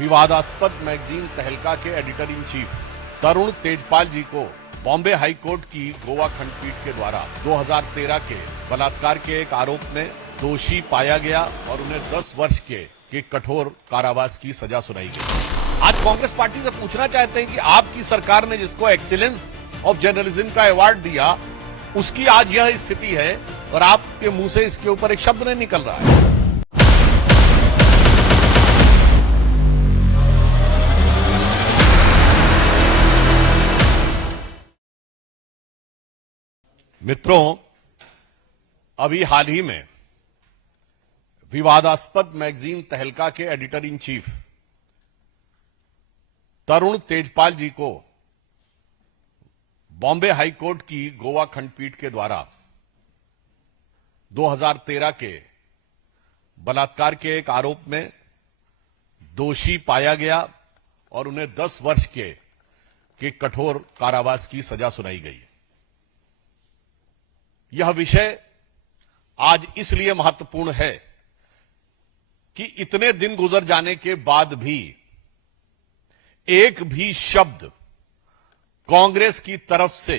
विवादास्पद मैगजीन तहलका के एडिटर इन चीफ तरुण तेजपाल जी को बॉम्बे हाई कोर्ट की गोवा खंडपीठ के द्वारा 2013 के बलात्कार के एक आरोप में दोषी पाया गया और उन्हें 10 वर्ष के कठोर कारावास की सजा सुनाई गई। आज कांग्रेस पार्टी से पूछना चाहते हैं कि आपकी सरकार ने जिसको एक्सीलेंस ऑफ जर्नलिज्म का अवार्ड दिया, उसकी आज यह स्थिति है और आपके मुंह से इसके ऊपर एक शब्द नहीं निकल रहा है। मित्रों, अभी हाल ही में विवादास्पद मैगजीन तहलका के एडिटर इन चीफ तरुण तेजपाल जी को बॉम्बे हाई कोर्ट की गोवा खंडपीठ के द्वारा 2013 के बलात्कार के एक आरोप में दोषी पाया गया और उन्हें 10 वर्ष के कठोर कारावास की सजा सुनाई गई। यह विषय आज इसलिए महत्वपूर्ण है कि इतने दिन गुजर जाने के बाद भी एक भी शब्द कांग्रेस की तरफ से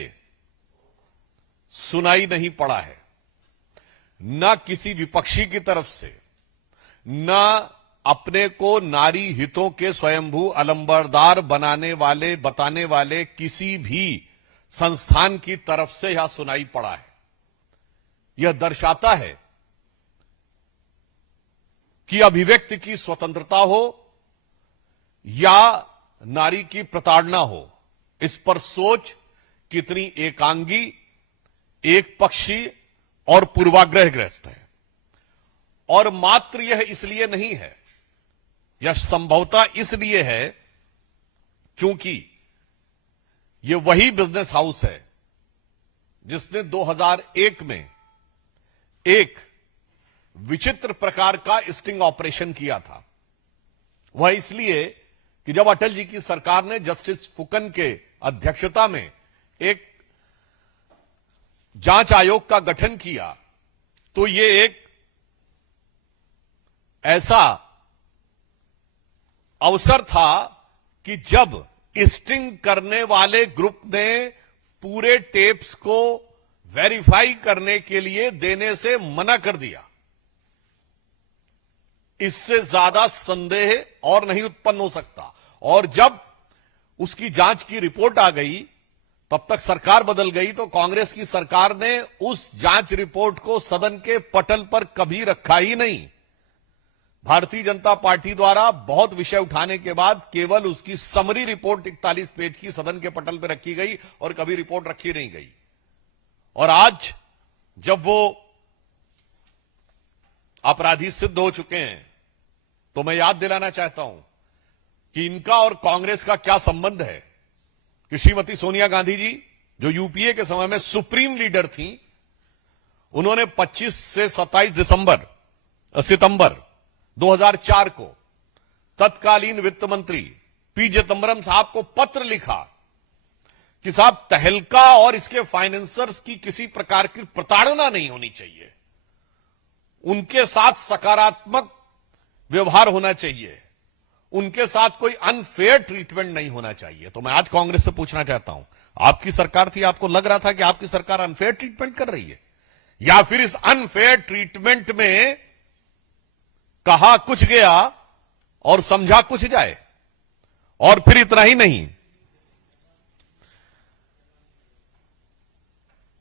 सुनाई नहीं पड़ा है, न किसी विपक्षी की तरफ से, न अपने को नारी हितों के स्वयंभू अलंबरदार बताने वाले किसी भी संस्थान की तरफ से यह सुनाई पड़ा है। यह दर्शाता है कि अभिव्यक्ति की स्वतंत्रता हो या नारी की प्रताड़ना हो, इस पर सोच कितनी एकांगी, एक पक्षी और पूर्वाग्रहग्रस्त है। और मात्र यह इसलिए नहीं है, यह संभवतः इसलिए है क्योंकि यह वही बिजनेस हाउस है जिसने 2001 में एक विचित्र प्रकार का स्टिंग ऑपरेशन किया था। वह इसलिए कि जब अटल जी की सरकार ने जस्टिस फुकन के अध्यक्षता में एक जांच आयोग का गठन किया, तो यह एक ऐसा अवसर था कि जब स्टिंग करने वाले ग्रुप ने पूरे टेप्स को वेरीफाई करने के लिए देने से मना कर दिया। इससे ज्यादा संदेह और नहीं उत्पन्न हो सकता। और जब उसकी जांच की रिपोर्ट आ गई, तब तक सरकार बदल गई, तो कांग्रेस की सरकार ने उस जांच रिपोर्ट को सदन के पटल पर कभी रखा ही नहीं। भारतीय जनता पार्टी द्वारा बहुत विषय उठाने के बाद केवल उसकी समरी रिपोर्ट 41 पेज की सदन के पटल पर रखी गई और कभी रिपोर्ट रखी नहीं गई। और आज जब वो अपराधी सिद्ध हो चुके हैं, तो मैं याद दिलाना चाहता हूं कि इनका और कांग्रेस का क्या संबंध है। कि श्रीमती सोनिया गांधी जी, जो यूपीए के समय में सुप्रीम लीडर थी, उन्होंने 25 से 27 सितंबर 2004 को तत्कालीन वित्त मंत्री पी चिदंबरम साहब को पत्र लिखा कि साहब, तहलका और इसके फाइनेंसर्स की किसी प्रकार की प्रताड़ना नहीं होनी चाहिए, उनके साथ सकारात्मक व्यवहार होना चाहिए, उनके साथ कोई अनफेयर ट्रीटमेंट नहीं होना चाहिए। तो मैं आज कांग्रेस से पूछना चाहता हूं, आपकी सरकार थी, आपको लग रहा था कि आपकी सरकार अनफेयर ट्रीटमेंट कर रही है, या फिर इस अनफेयर ट्रीटमेंट में कहा कुछ गया और समझा कुछ जाए? और फिर इतना ही नहीं,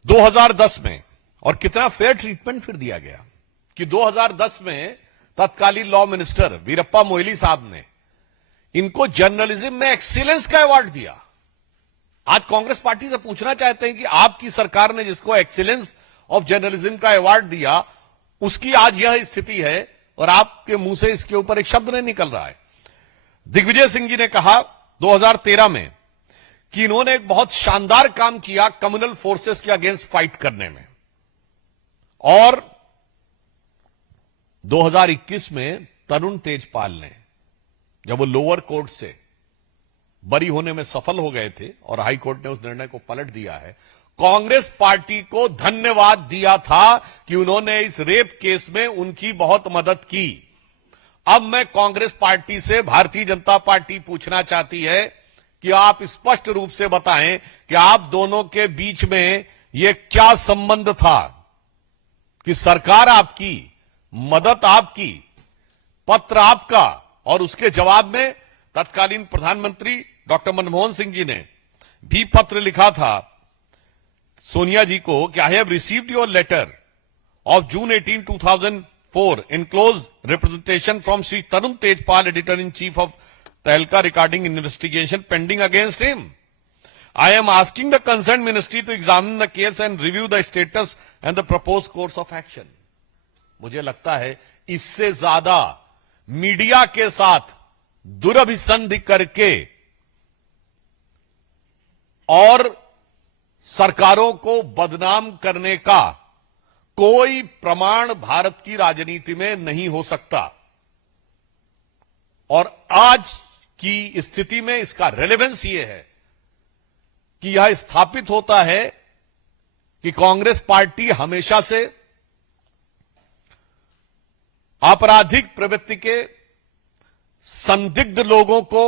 2010 में, और कितना फेयर ट्रीटमेंट फिर दिया गया कि 2010 में तत्कालीन लॉ मिनिस्टर वीरप्पा मोइली साहब ने इनको जर्नलिज्म में एक्सीलेंस का अवार्ड दिया। आज कांग्रेस पार्टी से पूछना चाहते हैं कि आपकी सरकार ने जिसको एक्सीलेंस ऑफ जर्नलिज्म का अवार्ड दिया, उसकी आज यह स्थिति है और आपके मुंह से इसके ऊपर एक शब्द नहीं निकल रहा है। दिग्विजय सिंह जी ने कहा 2013 में कि इन्होंने एक बहुत शानदार काम किया कम्युनल फोर्सेस के अगेंस्ट फाइट करने में, और 2021 में तरुण तेजपाल ने, जब वो लोअर कोर्ट से बरी होने में सफल हो गए थे और हाई कोर्ट ने उस निर्णय को पलट दिया है, कांग्रेस पार्टी को धन्यवाद दिया था कि उन्होंने इस रेप केस में उनकी बहुत मदद की। अब मैं कांग्रेस पार्टी से भारतीय जनता पार्टी पूछना चाहती है कि आप स्पष्ट रूप से बताएं कि आप दोनों के बीच में यह क्या संबंध था कि सरकार आपकी, मदद आपकी, पत्र आपका, और उसके जवाब में तत्कालीन प्रधानमंत्री डॉक्टर मनमोहन सिंह जी ने भी पत्र लिखा था सोनिया जी को कि I have received your letter of June 18, 2004 in close representation from Sri Tarun Tejpal, editor-in-chief of Tehelka regarding investigation pending against him. I am asking the concerned ministry to examine the case and review the status and the proposed course of action. मुझे लगता है इससे ज्यादा media के साथ दुरभिसंधि करके और सरकारों को बदनाम करने का कोई प्रमाण भारत की राजनीति में नहीं हो सकता। और आज की स्थिति में इसका रेलेवेंस यह है कि यह स्थापित होता है कि कांग्रेस पार्टी हमेशा से आपराधिक प्रवृत्ति के संदिग्ध लोगों को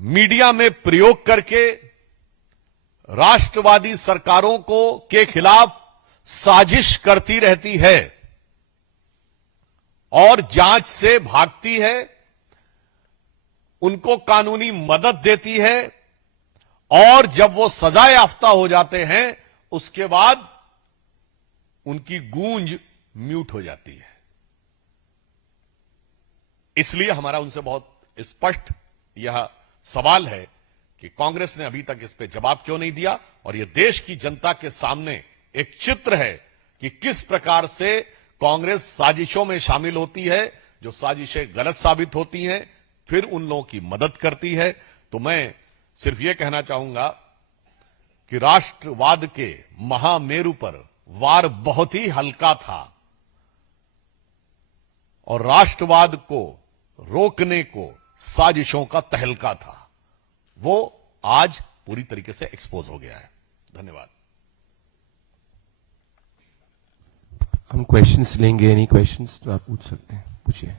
मीडिया में प्रयोग करके राष्ट्रवादी सरकारों को के खिलाफ साजिश करती रहती है और जांच से भागती है, उनको कानूनी मदद देती है, और जब वो सजा याफ्ता हो जाते हैं उसके बाद उनकी गूंज म्यूट हो जाती है। इसलिए हमारा उनसे बहुत स्पष्ट यह सवाल है कि कांग्रेस ने अभी तक इस पे जवाब क्यों नहीं दिया, और यह देश की जनता के सामने एक चित्र है कि किस प्रकार से कांग्रेस साजिशों में शामिल होती है, जो साजिशें गलत साबित होती हैं, फिर उन लोगों की मदद करती है। तो मैं सिर्फ यह कहना चाहूंगा कि राष्ट्रवाद के महामेरु पर वार बहुत ही हल्का था और राष्ट्रवाद को रोकने को साजिशों का तहलका था। वो आज पूरी तरीके से एक्सपोज हो गया है। धन्यवाद। हम क्वेश्चंस लेंगे। एनी क्वेश्चंस तो आप पूछ सकते हैं, पूछिए।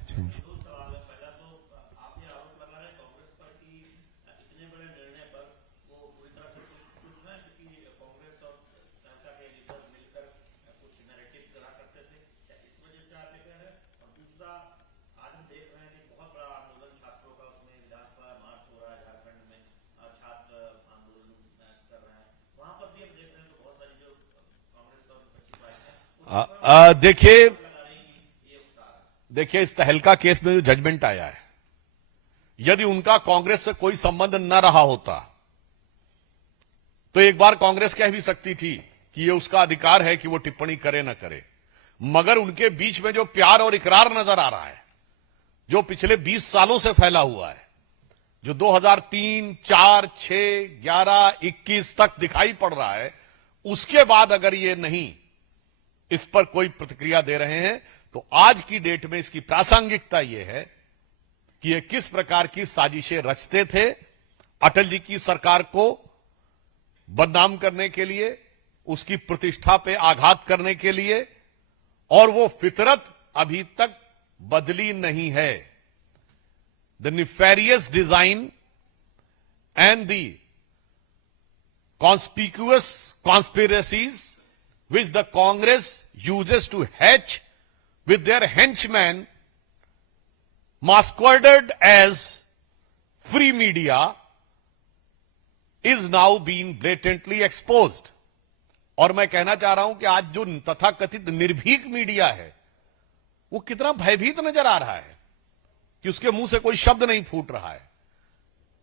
देखिए इस तहलका केस में जो जजमेंट आया है, यदि उनका कांग्रेस से कोई संबंध न रहा होता तो एक बार कांग्रेस कह भी सकती थी कि ये उसका अधिकार है कि वो टिप्पणी करे न करे, मगर उनके बीच में जो प्यार और इकरार नजर आ रहा है, जो पिछले 20 सालों से फैला हुआ है, जो 2003, 4, 6, 11, 21 तक दिखाई पड़ रहा है, उसके बाद अगर ये नहीं इस पर कोई प्रतिक्रिया दे रहे हैं तो आज की डेट में इसकी प्रासंगिकता यह है कि ये किस प्रकार की साजिशें रचते थे अटल जी की सरकार को बदनाम करने के लिए, उसकी प्रतिष्ठा पे आघात करने के लिए, और वो फितरत अभी तक बदली नहीं है। The nefarious design and the conspicuous conspiracies which the Congress uses to hatch with their henchmen masqueraded as free media is now being blatantly exposed। और मैं कहना चाह रहा हूं कि आज जो तथाकथित निर्भीक मीडिया है वो कितना भयभीत नजर आ रहा है कि उसके मुंह से कोई शब्द नहीं फूट रहा है।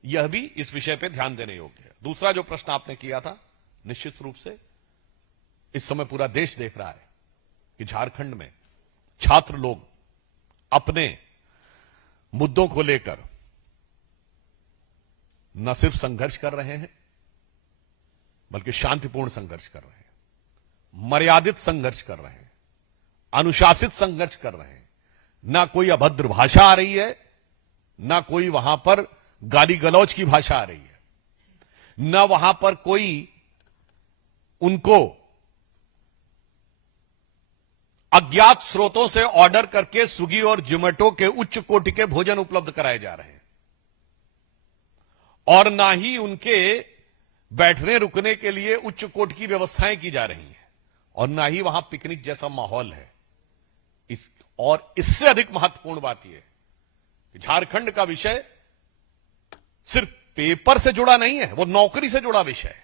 यह भी इस विषय पर ध्यान देने योग्य है। दूसरा जो प्रश्न आपने किया था, निश्चित रूप से इस समय पूरा देश देख रहा है कि झारखंड में छात्र लोग अपने मुद्दों को लेकर न सिर्फ संघर्ष कर रहे हैं बल्कि शांतिपूर्ण संघर्ष कर रहे हैं, मर्यादित संघर्ष कर रहे हैं, अनुशासित संघर्ष कर रहे हैं। ना कोई अभद्र भाषा आ रही है, ना कोई वहां पर गाली गलौज की भाषा आ रही है, ना वहां पर कोई उनको अज्ञात स्रोतों से ऑर्डर करके स्विगी और जोमेटो के उच्च कोटि के भोजन उपलब्ध कराए जा रहे हैं, और ना ही उनके बैठने रुकने के लिए उच्च कोटि की व्यवस्थाएं की जा रही हैं, और ना ही वहां पिकनिक जैसा माहौल है। और इससे अधिक महत्वपूर्ण बात यह कि झारखंड का विषय सिर्फ पेपर से जुड़ा नहीं है, वो नौकरी से जुड़ा विषय है।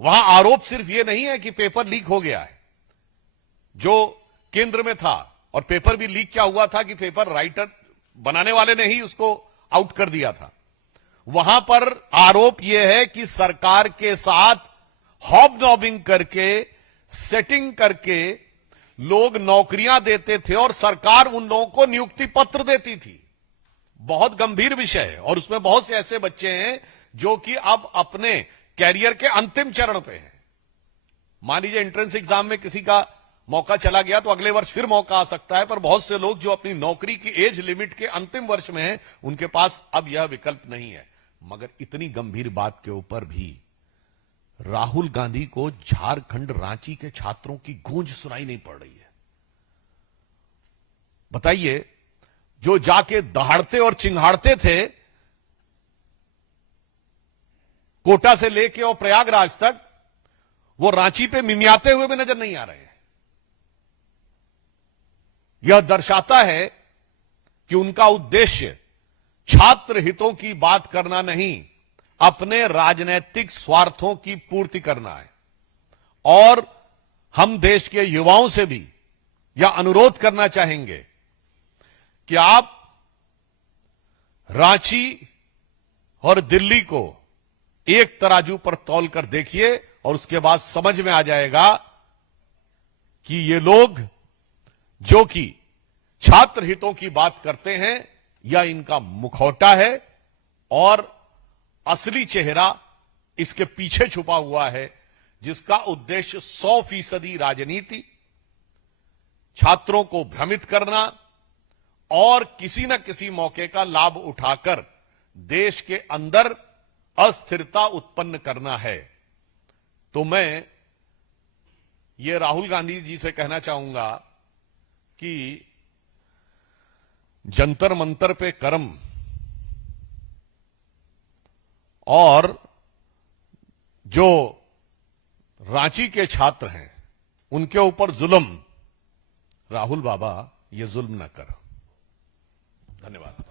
वहां आरोप सिर्फ ये नहीं है कि पेपर लीक हो गया है, जो केंद्र में था, और पेपर भी लीक क्या हुआ था कि पेपर राइटर बनाने वाले ने ही उसको आउट कर दिया था। वहां पर आरोप यह है कि सरकार के साथ हॉबनॉबिंग करके, सेटिंग करके लोग नौकरियां देते थे और सरकार उन लोगों को नियुक्ति पत्र देती थी। बहुत गंभीर विषय है, और उसमें बहुत से ऐसे बच्चे हैं जो कि अब अपने कैरियर के अंतिम चरण पे हैं। मान लीजिए एंट्रेंस एग्जाम में किसी का मौका चला गया तो अगले वर्ष फिर मौका आ सकता है, पर बहुत से लोग जो अपनी नौकरी की एज लिमिट के अंतिम वर्ष में हैं, उनके पास अब यह विकल्प नहीं है। मगर इतनी गंभीर बात के ऊपर भी राहुल गांधी को झारखंड रांची के छात्रों की गूंज सुनाई नहीं पड़ रही है। बताइए, जो जाके दहाड़ते और चिंगाड़ते थे कोटा से लेके और प्रयागराज तक, वो रांची पे मिमियाते हुए भी नजर नहीं आ रहे हैं। यह दर्शाता है कि उनका उद्देश्य छात्र हितों की बात करना नहीं, अपने राजनीतिक स्वार्थों की पूर्ति करना है। और हम देश के युवाओं से भी यह अनुरोध करना चाहेंगे कि आप रांची और दिल्ली को एक तराजू पर तौल कर देखिए, और उसके बाद समझ में आ जाएगा कि ये लोग जो कि छात्र हितों की बात करते हैं, यह इनका मुखौटा है, और असली चेहरा इसके पीछे छुपा हुआ है, जिसका उद्देश्य 100% राजनीति, छात्रों को भ्रमित करना और किसी न किसी मौके का लाभ उठाकर देश के अंदर अस्थिरता उत्पन्न करना है। तो मैं ये राहुल गांधी जी से कहना चाहूंगा कि जंतर मंतर पे कर्म और जो रांची के छात्र हैं उनके ऊपर जुल्म, राहुल बाबा ये जुल्म न कर। धन्यवाद।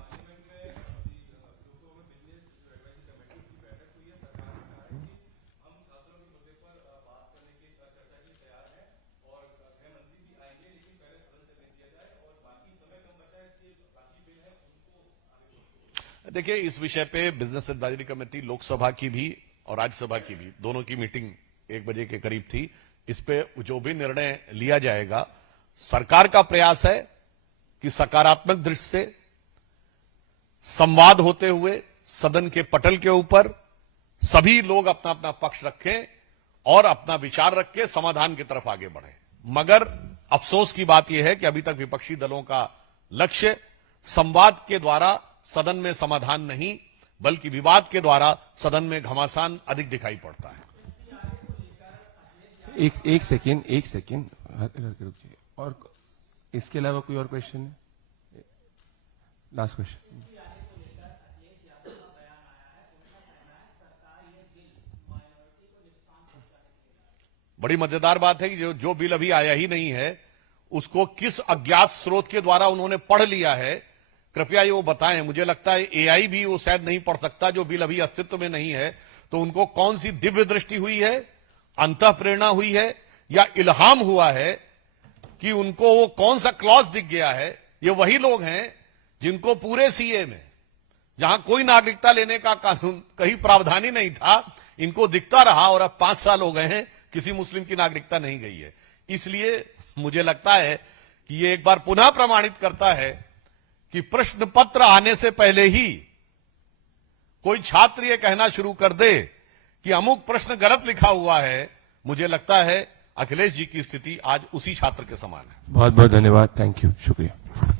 देखिए, इस विषय पे बिजनेस एडवाइजरी कमेटी लोकसभा की भी और राज्यसभा की भी, दोनों की मीटिंग 1 बजे के करीब थी। इस पे जो भी निर्णय लिया जाएगा, सरकार का प्रयास है कि सकारात्मक दृष्टि से संवाद होते हुए सदन के पटल के ऊपर सभी लोग अपना अपना पक्ष रखें और अपना विचार रख के समाधान की तरफ आगे बढ़ें। मगर अफसोस की बात यह है कि अभी तक विपक्षी दलों का लक्ष्य संवाद के द्वारा सदन में समाधान नहीं, बल्कि विवाद के द्वारा सदन में घमासान अधिक दिखाई पड़ता है। एक सेकेंड रुकिए। और इसके अलावा कोई और क्वेश्चन है? Last question. बड़ी मजेदार बात है कि जो बिल अभी आया ही नहीं है, उसको किस अज्ञात स्रोत के द्वारा उन्होंने पढ़ लिया है, कृपया ये वो बताएं। मुझे लगता है एआई भी वो शायद नहीं पढ़ सकता, जो बिल अभी अस्तित्व में नहीं है। तो उनको कौन सी दिव्य दृष्टि हुई है, अंतः प्रेरणा हुई है, या इल्हाम हुआ है कि उनको वो कौन सा क्लॉज दिख गया है। ये वही लोग हैं जिनको पूरे सीए में, जहां कोई नागरिकता लेने का कानून कहीं प्रावधान ही नहीं था, इनको दिखता रहा, और अब 5 साल हो गए हैं किसी मुस्लिम की नागरिकता नहीं गई है। इसलिए मुझे लगता है कि ये एक बार पुनः प्रमाणित करता है कि प्रश्न पत्र आने से पहले ही कोई छात्र ये कहना शुरू कर दे कि अमुक प्रश्न गलत लिखा हुआ है, मुझे लगता है अखिलेश जी की स्थिति आज उसी छात्र के समान है। बहुत बहुत धन्यवाद। थैंक यू, शुक्रिया।